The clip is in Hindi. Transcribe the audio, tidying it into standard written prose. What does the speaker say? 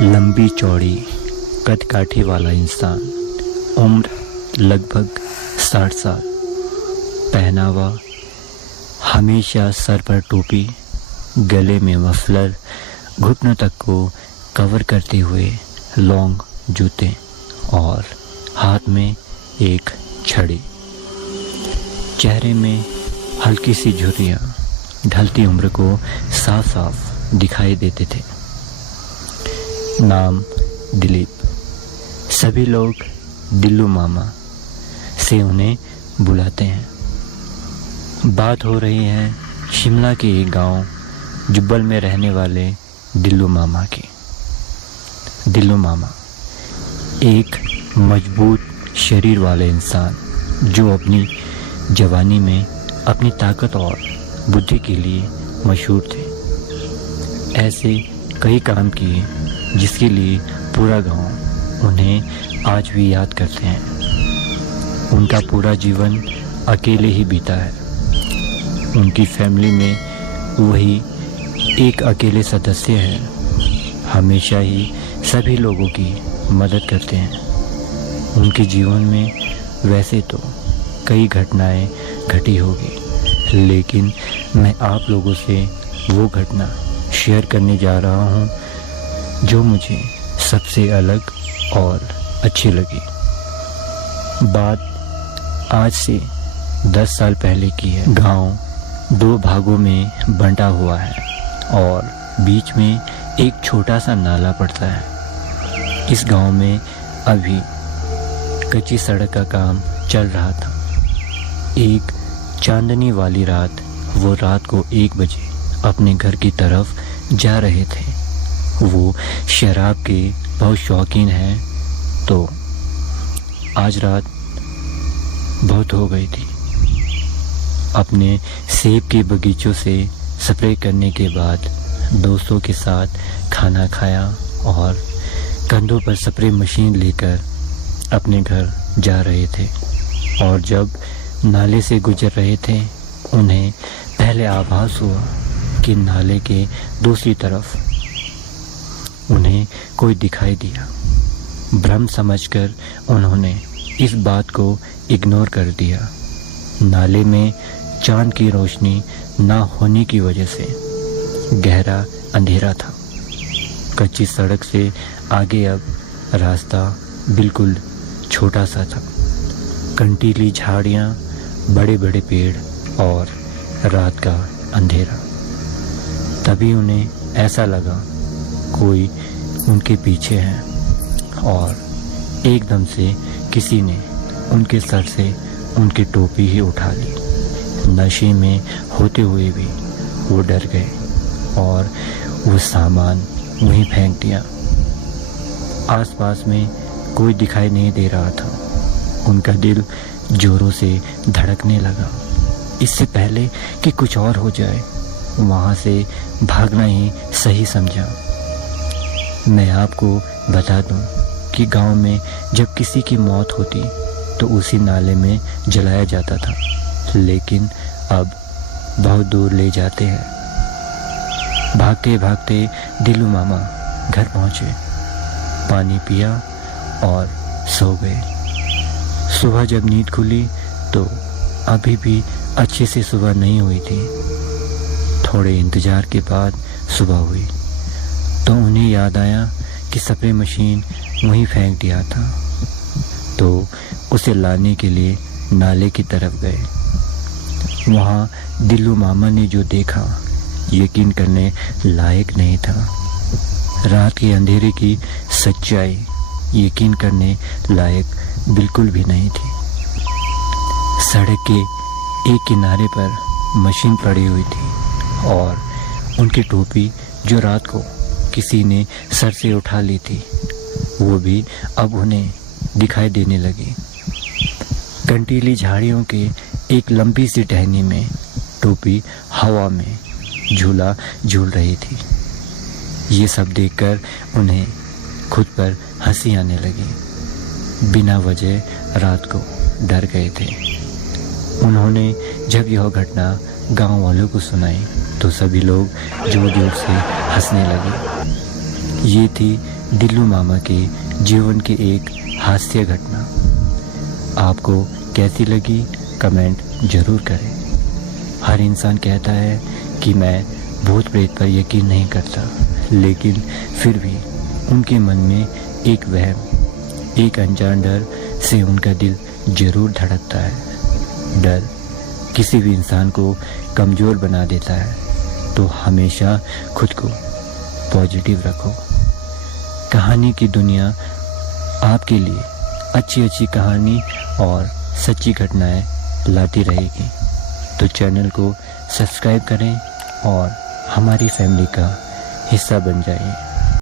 लंबी चौड़ी कद काठी वाला इंसान, उम्र लगभग 60 साल, पहनावा हमेशा सर पर टोपी, गले में मफलर, घुटनों तक को कवर करते हुए लॉन्ग जूते और हाथ में एक छड़ी। चेहरे में हल्की सी झुर्रियाँ ढलती उम्र को साफ साफ दिखाई देते थे। नाम दिलीप। सभी लोग दिल्लू मामा से उन्हें बुलाते हैं। बात हो रही है शिमला के एक गांव जुब्बल में रहने वाले दिल्लू मामा की। दिल्लू मामा एक मजबूत शरीर वाले इंसान जो अपनी जवानी में अपनी ताकत और बुद्धि के लिए मशहूर थे। ऐसे कई काम किए जिसके लिए पूरा गांव उन्हें आज भी याद करते हैं। उनका पूरा जीवन अकेले ही बीता है। उनकी फैमिली में वही एक अकेले सदस्य हैं। हमेशा ही सभी लोगों की मदद करते हैं। उनके जीवन में वैसे तो कई घटनाएं घटी होगी, लेकिन मैं आप लोगों से वो घटना शेयर करने जा रहा हूँ जो मुझे सबसे अलग और अच्छी लगी। बात आज से 10 साल पहले की है। गांव 2 भागों में बंटा हुआ है और बीच में एक छोटा सा नाला पड़ता है। इस गांव में अभी कच्ची सड़क का काम चल रहा था। एक चांदनी वाली रात वो रात को 1 बजे अपने घर की तरफ जा रहे थे। वो शराब के बहुत शौकीन हैं, तो आज रात बहुत हो गई थी। अपने सेब के बगीचों से स्प्रे करने के बाद दोस्तों के साथ खाना खाया और कंधों पर स्प्रे मशीन लेकर अपने घर जा रहे थे। और जब नाले से गुजर रहे थे, उन्हें पहले आभास हुआ कि नाले के दूसरी तरफ उन्हें कोई दिखाई दिया। भ्रम समझकर उन्होंने इस बात को इग्नोर कर दिया। नाले में चांद की रोशनी ना होने की वजह से गहरा अंधेरा था। कच्ची सड़क से आगे अब रास्ता बिल्कुल छोटा सा था। कंटीली झाड़ियाँ, बड़े बड़े पेड़ और रात का अंधेरा। तभी उन्हें ऐसा लगा कोई उनके पीछे है और एकदम से किसी ने उनके सर से उनकी टोपी ही उठा ली। नशे में होते हुए भी वो डर गए और वो सामान वहीं फेंक दिया। आसपास में कोई दिखाई नहीं दे रहा था। उनका दिल जोरों से धड़कने लगा। इससे पहले कि कुछ और हो जाए, वहाँ से भागना ही सही समझा। मैं आपको बता दूं कि गांव में जब किसी की मौत होती तो उसी नाले में जलाया जाता था, लेकिन अब बहुत दूर ले जाते हैं। भागते भागते दिल्लू मामा घर पहुँचे, पानी पिया और सो गए। सुबह जब नींद खुली तो अभी भी अच्छे से सुबह नहीं हुई थी। थोड़े इंतज़ार के बाद सुबह हुई तो उन्हें याद आया कि स्प्रे मशीन वहीं फेंक दिया था, तो उसे लाने के लिए नाले की तरफ गए। वहाँ दिल्लू मामा ने जो देखा यकीन करने लायक नहीं था। रात के अंधेरे की सच्चाई यकीन करने लायक बिल्कुल भी नहीं थी। सड़क के एक किनारे पर मशीन पड़ी हुई थी और उनकी टोपी जो रात को किसी ने सर से उठा ली थी, वो भी अब उन्हें दिखाई देने लगी। कंटीली झाड़ियों के एक लंबी सी टहनी में टोपी हवा में झूला झूल रही थी। ये सब देखकर उन्हें खुद पर हंसी आने लगी। बिना वजह रात को डर गए थे। उन्होंने जब यह घटना गांव वालों को सुनाई तो सभी लोग जोर जोर से हंसने लगे। ये थी दिल्लू मामा के जीवन की एक हास्य घटना। आपको कैसी लगी कमेंट जरूर करें। हर इंसान कहता है कि मैं भूत प्रेत पर यकीन नहीं करता, लेकिन फिर भी उनके मन में एक वहम, एक अनजान डर से उनका दिल जरूर धड़कता है। डर किसी भी इंसान को कमज़ोर बना देता है, तो हमेशा खुद को पॉजिटिव रखो। कहानी की दुनिया आपके लिए अच्छी अच्छी कहानी और सच्ची घटनाएं लाती रहेगी। तो चैनल को सब्सक्राइब करें और हमारी फैमिली का हिस्सा बन जाइए।